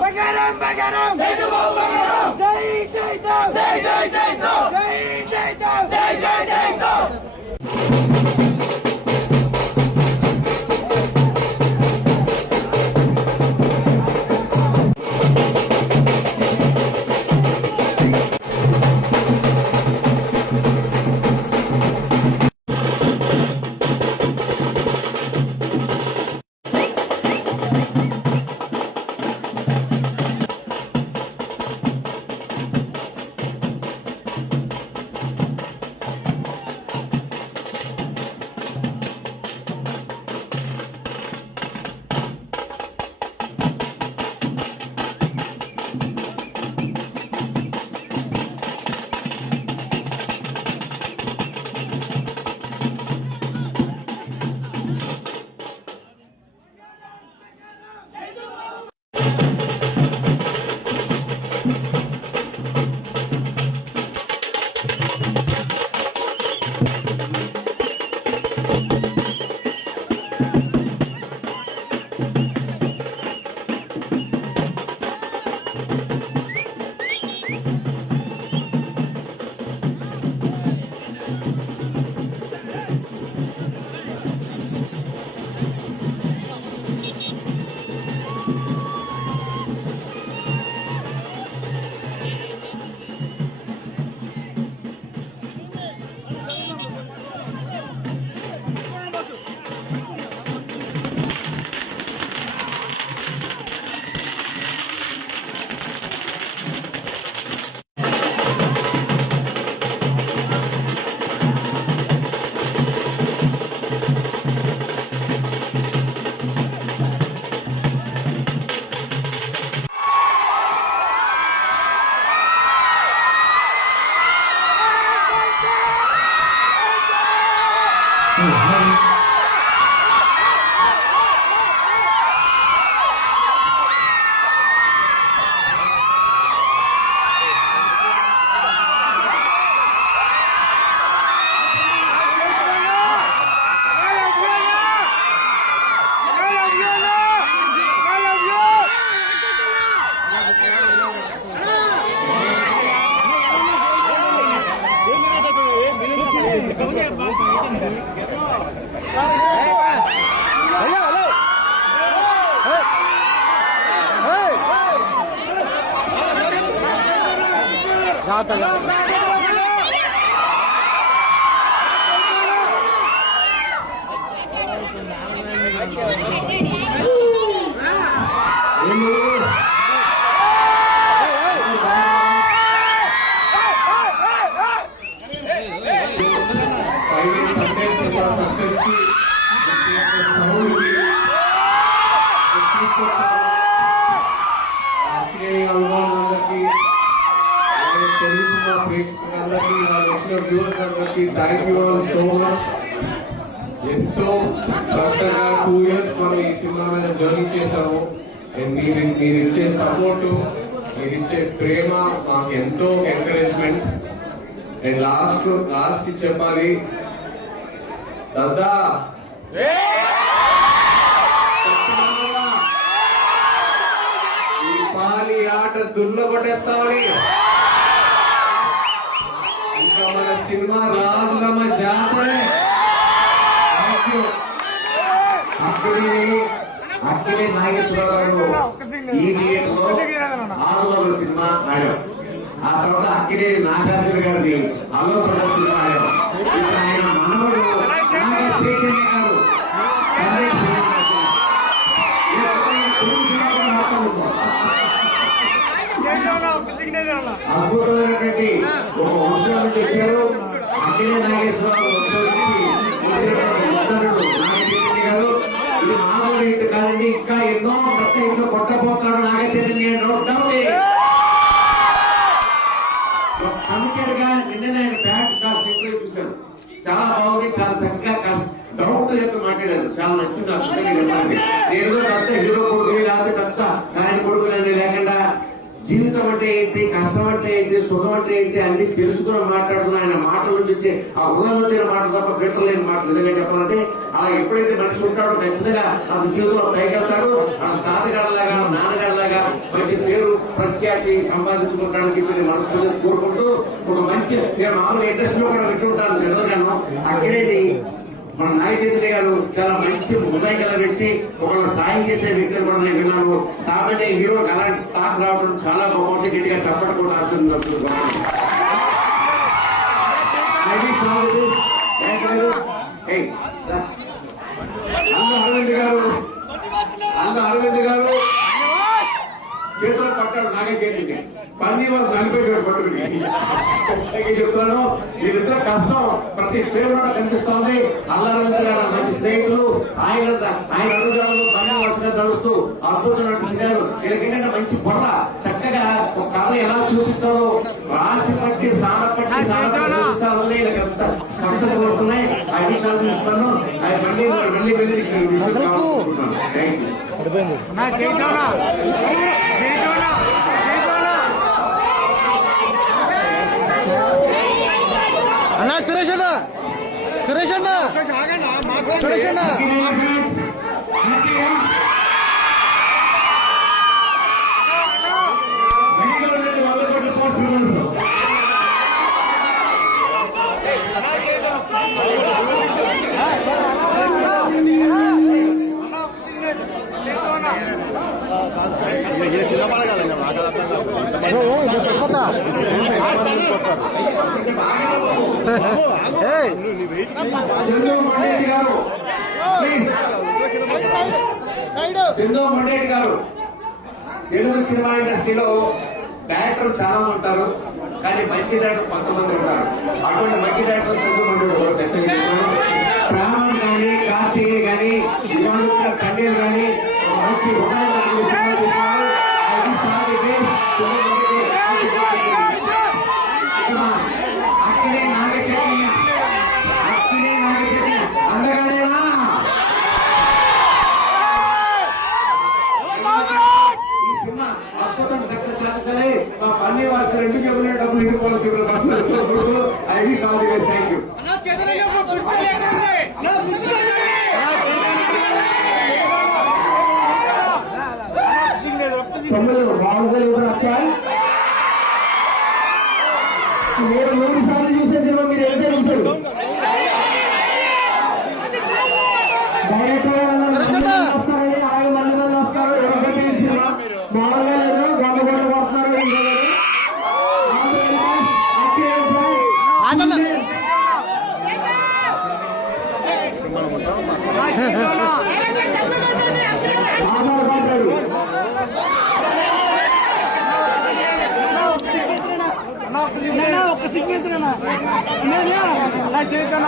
Bagaram, Bagaram! Jai Bagaram! Jai, Gata, gata. Cinema వచ్చిన viewers అందరికీ thank you all so much ఎంతో కష్టంగా two years మనం ఈ సినిమా మీద జర్నీ చేశాము And మీరు మీరు ఇచ్చే సపోర్టు మీరు ఇచ్చే ప్రేమ మాకు ఎంతో ఎంకరేజ్మెంట్ నేను లాస్ట్ లాస్ట్కి చెప్పాలి దద్దా ఈ పాలి ఆట దుర్లగొట్టేస్తామని కొట్టేస్తామని సినిమా రాజులమ్మ జాతర. Thank you. అక్కడే నాగేశ్వరరావు ఈ ఆరు సినిమా ఆడాం ఆ తర్వాత అక్కడే నాగార్జున గారిది అల్లో సినిమా ఆడాం ఆయన మనవడు ఇటు కాదండి ఇంకా ఎన్నో కొత్త ఇంట్లో కొట్టబోతాడు నాగచైతన్య నో కమిటెడ్గా నిన్న ఆయన బ్యాట్ కాస్ట్ ఇంట్లో చూశాను. చాలా బాగుంది చాలా చక్కగా కాస్ట్ డౌట్ చెప్పి మాట్లాడారు. చాలా నచ్చింది నేను ఏదో పెద్ద హీరో కొడుకు లేకపోతే పెద్ద ఆయన కొడుకు లేకుండా జీవితం అంటే ఏంటి కష్టం అంటే ఏంటి సుఖం అంటే ఏంటి అన్ని తెలుసుకుని మాట్లాడుతున్న ఆయన మాటల నుంచి ఆ హృదయం వచ్చిన మాటలు తప్ప పెట్టలేని మాటలు నిజంగా చెప్పాలంటే అలా ఎప్పుడైతే మనిషి ఉంటాడో ఖచ్చితంగా అతని జీవితంలో పైకెళ్తాడు. ఆ తాతగారిలాగా నాన్నగారిలాగా మంచి పేరు ప్రఖ్యాతి సంపాదించుకుంటాడని చెప్పి నేను మనస్ఫూర్తిగా కోరుకుంటూ ఒక మంచి నేను మామూలు ఇంట్రెస్ట్లో కూడా వింటుంటాను నిజంగాను అక్కడేది మన నాయ గారు చాలా మంచి హృదయం గల వ్యక్తి. ఒకళ్ళు సాయం చేసే వ్యక్తిని కూడా నేను విన్నాను. సామాన్య హీరోకి అలాంటి టాక్ రావడం చాలా బాగుంది గట్టిగా చప్పటి కూడా అన్న అరవింద్ గారు. అన్న అరవింద్ గారు. చేతులు పట్టాడు నాగే నలిపేశాడు పట్టుకుని. అందుకే చెప్తాను మీరిద్దరు కష్టం. ప్రతి పేరు కనిపిస్తోంది. అల్లరవింద్ గారు మంచి స్నేహితులు. ఆయన ఆయన పన్నీ వరుసగా నడుస్తూ అద్భుతమైన వీళ్ళకేంటంటే మంచి బుర్ర చక్కగా ఒక కథ ఎలా చూపించాలో రాసి పట్టి సాన పట్టి సాన వీళ్ళకంత సక్సెస్ వస్తున్నాయి. ఆ విషయాలు చూస్తున్నాను ఆయన మళ్ళీ మళ్ళీ వెళ్ళి థ్యాంక్ యూ అన్నా సురేష్ అన్న. సురేష్ అన్న. సురేష్ అన్న. చెప్పతా సింధు చందు మొండేటి గారు. తెలుగు సినిమా ఇండస్ట్రీలో డైరెక్టర్ చాలా ఉంటారు. కానీ మంచి డైరెక్టర్ కొంతమంది ఉంటారు. అటువంటి మంచి డైరెక్టర్ సింధు మొండేటి గారు ఖచ్చితంగా కానీ కార్తీయ కానీ ఇవాళ కానీ మంచి సాధించాలి మా పన్నీ వారికి రెండు జబ్బులే డబ్బులు ఇవ్వాలి ఐవి సాధి థ్యాంక్ యూ తొమ్మిది బాగుంటుంది ఎవరు వచ్చారు. మీరు మూడు సార్లు చూసే సినిమా మీరు ఎంత చూసారు? డైరెక్టర్ గారు అన్నారు, మళ్ళీ మళ్ళీ వస్తారని ఆయన మళ్ళీ మళ్ళీ వస్తారు ఎవరికైతే ఈ సినిమా బాగా లేదు గొప్ప గొప్ప కొడుతున్నారు ఇంకొకరు. ఆంధ్రప్రదేశ్, అఖిలేష్ భాయ్, ఆందోళన. ఆధారపడ్డారు ఒక్క సిగ్నేచర్ అన్న. చేద్దాం